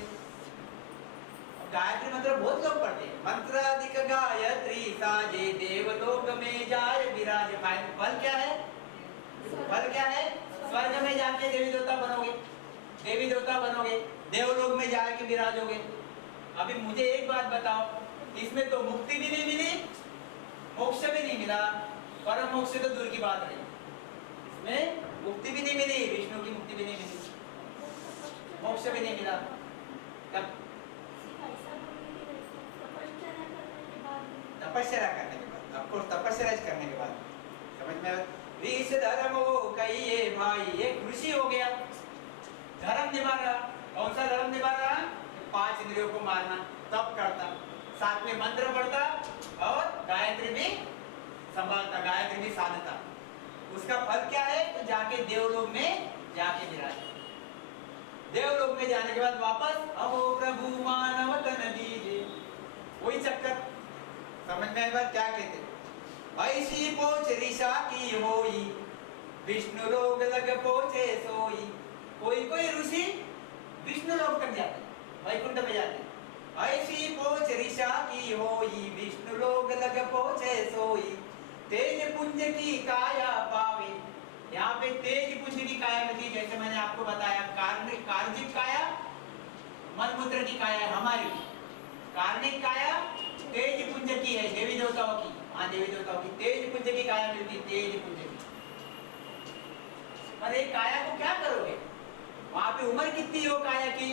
गायत्री मंत्र बहुत लोग पढ़ते हैं। मंत्राधिक गायत्री साजे, देवलोक में जाय विराज। फल क्या है? फल क्या है? स्वर्ग में जाके देवी देवता बनोगे, देवी देवता बनोगे, देवलोक में जाके विराजोगे। अभी मुझे एक बात बताओ, इसमें तो मुक्ति भी नहीं मिली, मोक्ष भी नहीं मिला, परम मोक्ष तो दूर की बात है, इसमें मुक्ति भी नहीं मिली, विष्णु की मुक्ति भी नहीं मिली, मोक्ष भी नहीं मिला। तब तपस्या करने के बाद, आपको तपस्या करने के बाद समझ में। ऋषि धर्म हो कहिए भाई, एक ऋषि हो गया, धर्म निभा रहा। कौन सा धर्म निभा रहा? 5 इंद्रियों को मारना, तप करता, साथ में मंत्र पढ़ता और गायत्री भी संभालता, गायत्री भी साधता। उसका फल क्या है? तो जाके देवलोक में जाके विराज। देवलोक में जाने के बाद वापस अहो प्रभु मानव तन दीजे, वही चक्कर। समझ में आए बात क्या कहते? ऐसी पोच ऋषा की होई, विष्णु लोक लग पोचे सोई। कोई कोई ऋषि विष्णु लोक तक जाते, वैकुंठ में जाते। ऐसी पोच ऋषा की होई, विष्णु लोक लग पोचे सोई। तेज पुंज की काया पावे, यहाँ पे तेज पुंज की काया मिलती, जैसे मैंने आपको बताया। कार्जिक काया मलमूत्र की काया है हमारी, कार्णिक काया तेज पुंज की है देवी देवताओं की। हाँ, देवी देवताओं की तेज पुंज की काया मिलती, तेज पुंज की। पर एक काया को क्या करोगे? वहां पे उम्र कितनी हो काया की?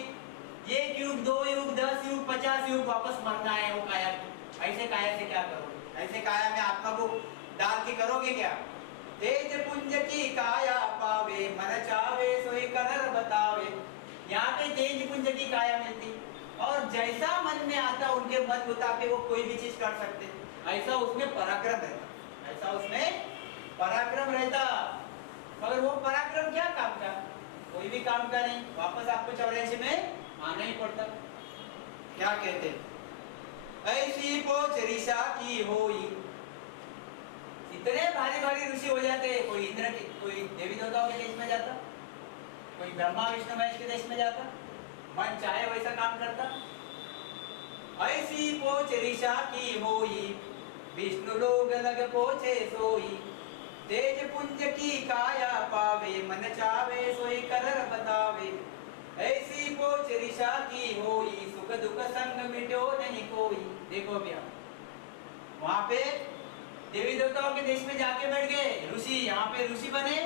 1 युग, 2 युग, 10 युग, 50 युग, वापस मरना है वो काया को। ऐसे काया से क्या करोगे? ऐसे काया में आत्मा को डाल के करोगे क्या? तेज पुंज की काया पावे, मन चावे सोई कदर बतावे। यहाँ पे तेज पुंज की काया मिलती, और जैसा मन में आता उनके मन मुताबिक वो कोई भी चीज कर सकते। ऐसा उसमें पराक्रम रहता, ऐसा उसमें पराक्रम रहता। मगर वो पराक्रम क्या काम का? कोई भी काम का नहीं। वापस आपको 84 में आना ही पड़ता। क्या कहते? ऐसी पोच ऋषा की होई। इतने भारी भारी ऋषि हो जाते हैं। कोई इंद्र के, कोई देवी देवताओं के देश में जाता, कोई ब्रह्मा विष्णु महेश के देश में जाता, मन चाहे वैसा काम करता। ऐसी पोच ऋषा की होई, विष्णु लोग लग पोचे सोई। तेज पुंज की काया पावे, मन चावे सोई करर बतावे। ऐसी पोच ऋषा की होई, सुख दुख संग मिटो नहीं कोई। देखो भैया, वहां पे देवी देवताओं के देश में जाके बैठ गए ऋषि। यहाँ पे ऋषि बने,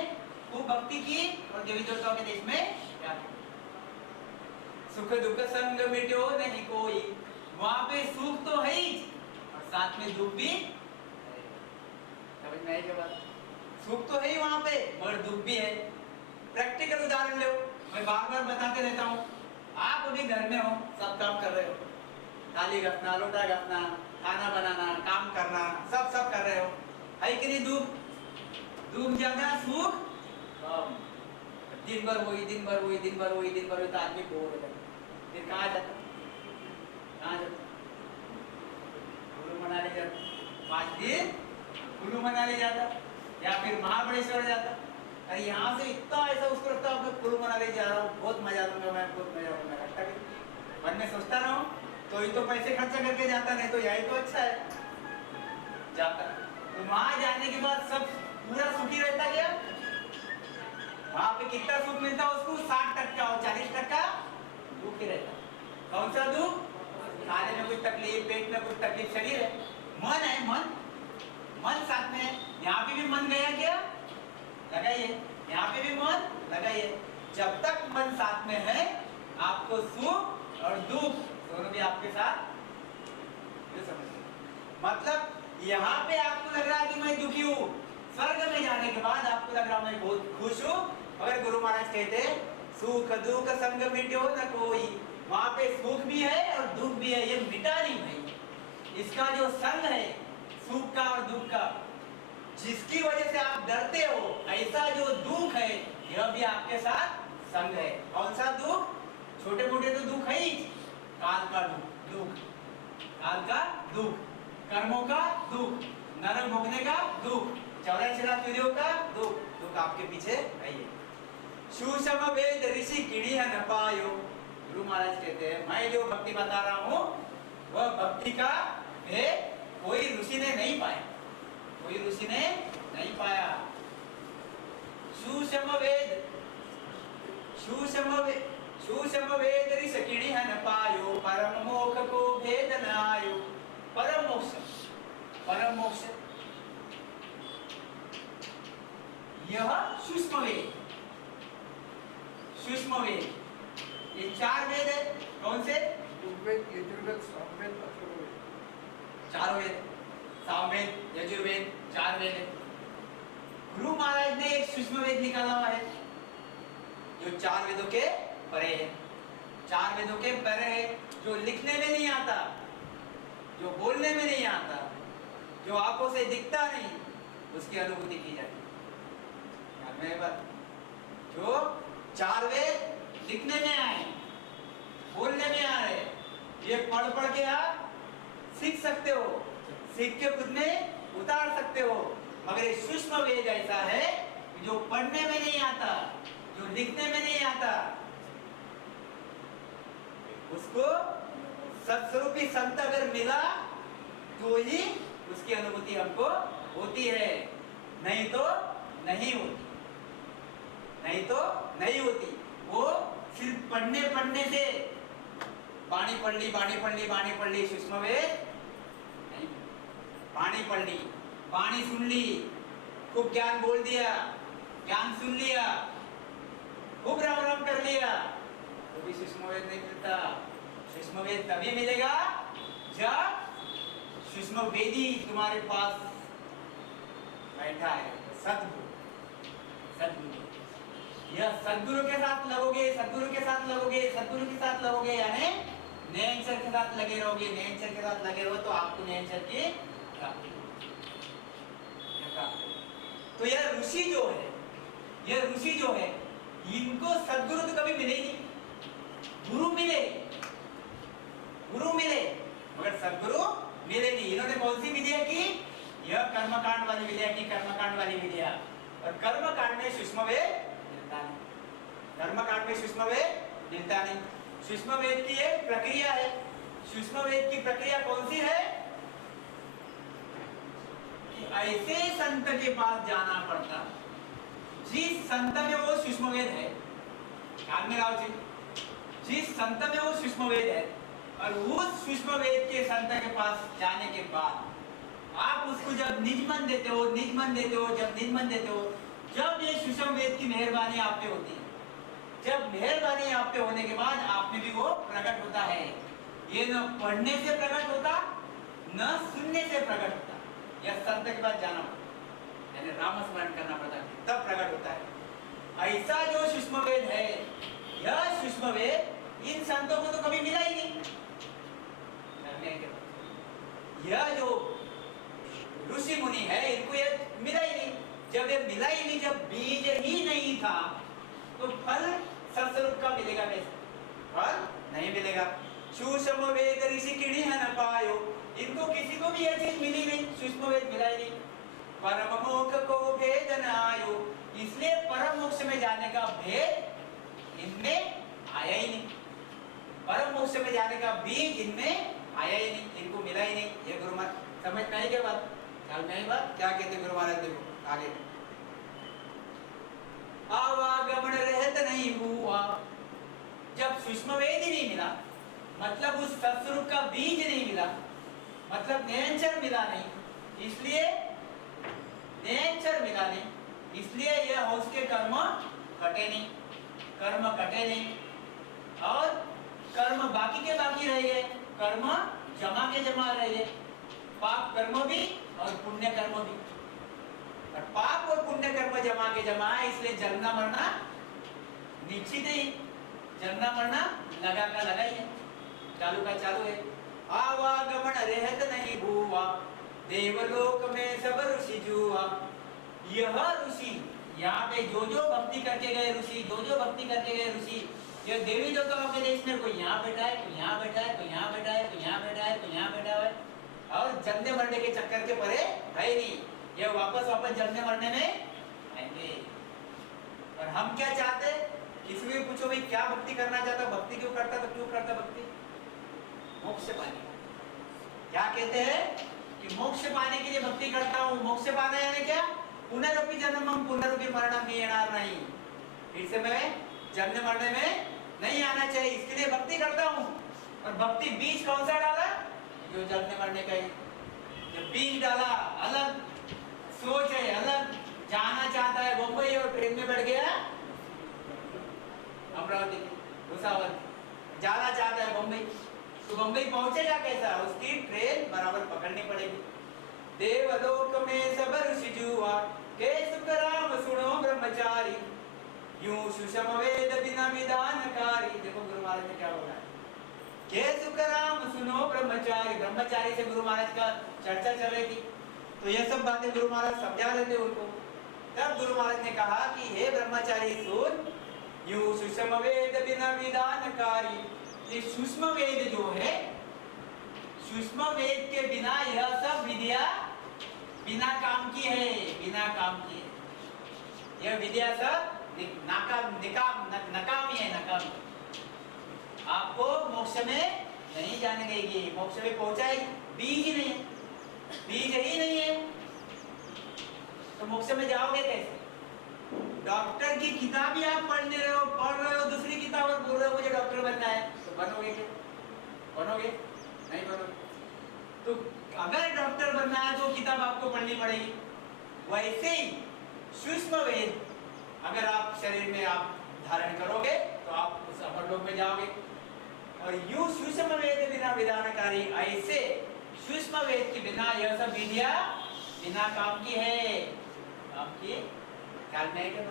खूब भक्ति की, और देवी देवताओं के देश में जाके सुख दुख संग मिटो नहीं कोई। वहां पे सुख तो है ही, और साथ में दुख भी। समझ में आई क्या बात? सुख तो है ही वहां पे, मगर दुख भी है। प्रैक्टिकल उदाहरण लो, मैं बार बार बताते रहता हूँ। आप अभी घर में हो, सब काम कर रहे हो, थाली घसना, लोटा घसना, खाना बनाना, काम करना, सब कर रहे हो, है कि नहीं? दुख ज्यादा, सुख कम। दिन भर वही, दिन भर वही, दिन भर वही, दिन भर वही, तो आदमी बोर हो जाता। फिर कहाँ जाता? कहाँ जाता? कुल्लू मनाली जाता, 5 दिन कुल्लू मनाली जाता, या फिर महाबलेश्वर जाता। अरे यहाँ से इतना ऐसा उसको लगता है मैं कुल्लू मनाली जा रहा हूँ, बहुत मजा लूंगा मैं, बहुत मजा लूंगा। मन में सोचता रहा हूँ, तो ही तो पैसे खर्चा करके जाता, नहीं तो यही तो अच्छा है जाता। तो वहां जाने के बाद सब पूरा सुखी रहता क्या? वहां पे कितना सुख मिलता उसको? 60% और 40% दुख ही रहता। कौन सा दुख? खाने में कुछ तकलीफ, पेट में कुछ तकलीफ, शरीर है, मन है, मन साथ में है। यहाँ पे भी मन गया क्या? लगाइए, यहाँ पे भी मन लगाइए। जब तक मन साथ में है, आपको सुख और दुख दोनों भी आपके साथ। मतलब यहाँ पे आपको लग रहा है कि मैं दुखी हूँ, स्वर्ग में जाने के बाद आपको लग रहा मैं बहुत खुश हूँ। अगर गुरु महाराज कहते सुख दुख संग मिटो न कोई, वहां पे सुख भी है और दुख भी है, ये मिटा नहीं भाई। इसका जो संग है सुख का और दुख का, जिसकी वजह से आप डरते हो, ऐसा जो दुख है यह भी आपके साथ संग है। कौन सा दुख? छोटे मोटे तो दुख है ही, काल का दुख, काल का दुख, कर्मों का दुख, नरक भोगने का दुख, 84 लाख योनियों का दुख आपके पीछे है। सुषम वेद ऋषि किड़ी न पायो। गुरु महाराज कहते हैं मैं जो भक्ति बता रहा हूँ वह भक्ति का भेद कोई ऋषि ने नहीं पाया, कोई ऋषि ने नहीं पाया। सुषम वेद ऋषि किड़ी न पायो, परम मोक्ष को भेद न आयो। परम मोक्ष यह सूक्ष्म वेद, ये 4 वेद है। कौन से? ऋग्वेद, यजुर्वेद, सामवेद, अथर्ववेद। 4 वेद, सामवेद, यजुर्वेद, 4 वेद है। गुरु महाराज ने एक सूक्ष्म वेद निकाला हुआ है जो 4 वेदों के परे है। 4 वेदों के परे है, जो लिखने में नहीं आता, जो बोलने में नहीं आता, जो आंखों से दिखता नहीं उसकी अनुभूति की जाती है। जो चार वेद लिखने में आए, बोलने में आ रहे, ये पढ़ पढ़ के आप सीख सकते हो, सीख के खुद में उतार सकते हो। मगर ये सूक्ष्म वेद ऐसा है जो पढ़ने में नहीं आता, जो लिखने में नहीं आता, उसको सत्स्वरूपी संत अगर मिला तो ही उसकी अनुभूति हमको होती है, नहीं तो नहीं होती, नहीं तो नहीं होती। वो सिर्फ पढ़ने से बाणी पढ़ ली सूक्ष्म वेद नहीं, बाणी पढ़ ली, बाणी सुन ली, खूब ज्ञान बोल दिया, ज्ञान सुन लिया, खूब राम राम कर लिया, तो भी सूक्ष्म वेद नहीं मिलता। सूक्ष्म वेद तभी मिलेगा जब सूक्ष्म वेदी तुम्हारे पास बैठा है, सद्गुरु। यह सद्गुरु के साथ लगोगे, सद्गुरु के साथ लगोगे, यानी नैनचर के साथ लगे रहोगे, नैनचर के साथ लगे रहो तो आपको नैनचर की प्राप्ति। तो यह ऋषि जो है, इनको सद्गुरु तो कभी मिले ही नहीं। गुरु मिले मगर सद्गुरु मिले नहीं। इन्होंने कौन सी विद्या की? यह कर्मकांड वाली विद्या की, कर्मकांड वाली विद्या। और कर्मकांड में सूक्ष्म वेद मिलता नहीं, कर्मकांड में सूक्ष्म वेद मिलता नहीं। सूक्ष्म वेद की एक प्रक्रिया है। सूक्ष्म वेद की प्रक्रिया कौन सी है? कि ऐसे संत के पास जाना पड़ता जिस संत में वो सूक्ष्म वेद है। ध्यान में रहो जी, जिस संत में वो सूक्ष्म वेद है और उस सूक्ष्म वेद के संत के पास जाने के बाद आप उसको जब निज मन देते हो, जब ये सूक्ष्म वेद की मेहरबानी आप पे होती है, जब मेहरबानी आप पे होने के बाद आप में भी वो प्रकट होता है। ये न पढ़ने से प्रकट होता, न सुनने से प्रकट होता, यह संत के पास जाना पड़ता, यानी राम स्मरण करना पड़ता है, तब प्रकट होता है। ऐसा जो सूक्ष्म वेद है, यह सूक्ष्म वेद इन संतों को तो कभी मिला ही नहीं। यह जो ऋषि मुनि है, इनको ये मिला ही नहीं। जब ये मिला ही नहीं, जब बीज ही नहीं था, तो फल सत्स्वरूप का मिलेगा कैसे? फल नहीं मिलेगा। सूक्ष्म वेद ऋषि किणी है न पायो, इनको किसी को भी यह चीज मिली नहीं, सूक्ष्म वेद मिला ही नहीं। परम मोक्ष को भेद न आयो, इसलिए परम मोक्ष में जाने का भेद इनमें आया ही नहीं। परम मोक्ष में जाने का बीज इनमें आया ही नहीं, इनको मिला ही नहीं। ये गुरु महाराज समझ में आई क्या बात? ख्याल में आई बात? क्या कहते गुरु महाराज? देखो आगे, आवागमन रहत नहीं हुआ। जब सूक्ष्म वेद ही नहीं मिला, मतलब उस सत्स्वरूप का बीज नहीं मिला, मतलब नैनचर मिला नहीं, इसलिए नैनचर मिला नहीं, इसलिए यह उसके कर्म कटे नहीं, और कर्म बाकी के बाकी रह गए, कर्म जमा के जमा रह गए, पाप कर्म भी और पुण्य कर्म भी। और पाप और पुण्य कर्म जमा के जमा है, इसलिए जन्मना मरना निश्चित ही, जन्मना मरना लगा का लगा ही है, चालू का चालू है। आवागमन रहत नहीं भूवा, देवलोक में सब ऋषि जुआ। यह ऋषि, यहाँ पे जो भक्ति करके गए ऋषि, यह देवी देवताओं के देश में कोई यहाँ बैठा है, कोई यहाँ बैठा है, कोई यहाँ बैठा है, कोई यहाँ बैठा है, कोई यहाँ बैठा है, और जन्मने मरने के चक्कर के परे है नहीं। यह वापस जन्मने मरने में आएंगे। और हम क्या चाहते? किसी भी पूछो भाई क्या भक्ति करना चाहता, भक्ति क्यों करता, तो क्यों करता भक्ति? मोक्ष पाने। क्या कहते हैं कि मोक्ष पाने के लिए भक्ति करता हूँ। मोक्ष पाना यानी क्या? पुनरुपि जन्मम पुनरुपि मरणम नहीं, फिर से मैं जन्मने मरने में नहीं आना चाहिए, इसके लिए भक्ति करता हूँ। और भक्ति बीज कौन सा डाला? जो जन्मने मरने का ही जो बीज डाला, अलग सोच है, अलग जाना चाहता है मुंबई और ट्रेन में बैठ गया अमरावती भुसावल, जाना चाहता है मुंबई, तो मुंबई पहुंचेगा कैसा? उसकी ट्रेन बराबर पकड़नी पड़ेगी। देवलोक में सब ऋषि जुआ, के सुख राम सुनो ब्रह्मचारी, यूं सुषम वेद बिना विधानकारी। देखो गुरु महाराज ने क्या बोला है, के सुख राम सुनो ब्रह्मचारी। ब्रह्मचारी से गुरु महाराज का चर्चा चल रही थी। तो ये सब बातें गुरु महाराज समझा रहे थे उनको। तब गुरु महाराज ने कहा कि हे ब्रह्मचारी सुन, यू सूक्ष्म वेद बिना विधानकारी, ये सूक्ष्म वेद जो है, सूक्ष्म वेद के बिना यह सब विद्या बिना काम की है, बिना काम की है। यह विद्या सब नकामी है, नकामी। आपको मोक्ष में नहीं जाने देगी, मोक्ष में पहुंचाएगी। बीज ही नहीं है, बीज ही नहीं है तो मोक्ष में जाओगे कैसे? डॉक्टर की किताब ही आप पढ़ रहे हो, दूसरी किताब और बोल रहे हो मुझे डॉक्टर बनना है, तो बनोगे क्या? बनोगे नहीं? बनोगे। तो अगर डॉक्टर बनना है तो किताब आपको पढ़नी पड़ेगी। वैसे ही सूक्ष्म वेद अगर आप शरीर में आप धारण करोगे तो आप उस अमरलोक में जाओगे। और यू सूक्ष्म वेद बिना विधानकारी, ऐसे सूक्ष्म वेद के बिना यह सब विद्या बिना काम की है। काम की ख्याल में है क्या?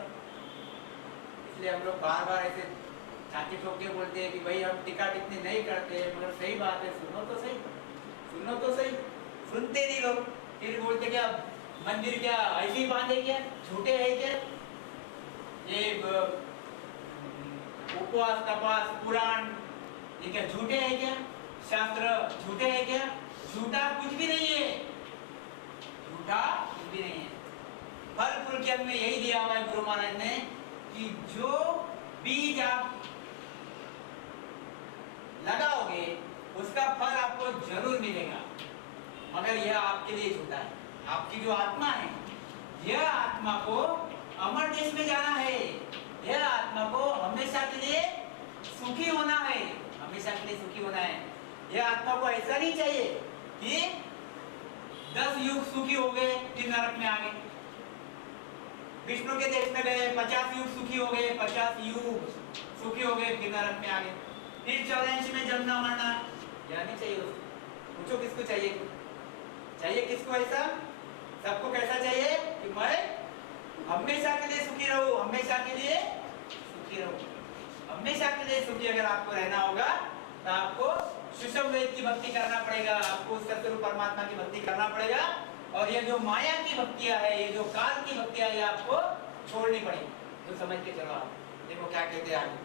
इसलिए हम लोग बार बार ऐसे छाती ठोक के बोलते हैं कि भाई हम टीका टिप्पणी नहीं करते, मगर सही बात है, सुनो तो सही, सुनो तो सही। सुनते नहीं लोग, फिर बोलते क्या मंदिर क्या ऐसे ही बांधे क्या, झूठे है क्या? ये उपवास तपास पुराण ये क्या झूठे है क्या? शास्त्र झूठे है क्या? झूठा कुछ भी नहीं है, झूठा कुछ भी नहीं है। फल फूल के में यही दिया हुआ है गुरु महाराज ने कि जो बीज आप लगाओगे उसका फल आपको जरूर मिलेगा, मगर यह आपके लिए झूठा है। आपकी जो आत्मा है, यह आत्मा को अमर देश में जाना है, यह आत्मा को हमेशा के लिए सुखी होना है, हमेशा के लिए सुखी होना है। यह आत्मा को ऐसा नहीं चाहिए कि 10 युग सुखी हो गए फिर नरक में आ गए, विष्णु के देश में गए 50 युग सुखी हो गए, 50 युग सुखी हो गए फिर नरक में आ गए, फिर 84 में जन्मना मरना, यह नहीं चाहिए उसको। पूछो किसको चाहिए? चाहिए किसको ऐसा? सबको कैसा चाहिए कि मैं हमेशा के लिए सुखी रहूं, हमेशा के लिए सुखी रहूं। हमेशा के लिए सुखी अगर आपको रहना होगा तो आपको सूक्ष्म वेद की भक्ति करना पड़ेगा, आपको सतगुरु परमात्मा की भक्ति करना पड़ेगा। और ये जो माया की भक्तियां है, ये जो काल की भक्तियां है, आपको छोड़नी पड़ेगी। तो समझ के चलो आप देखो क्या कहते हैं आगे।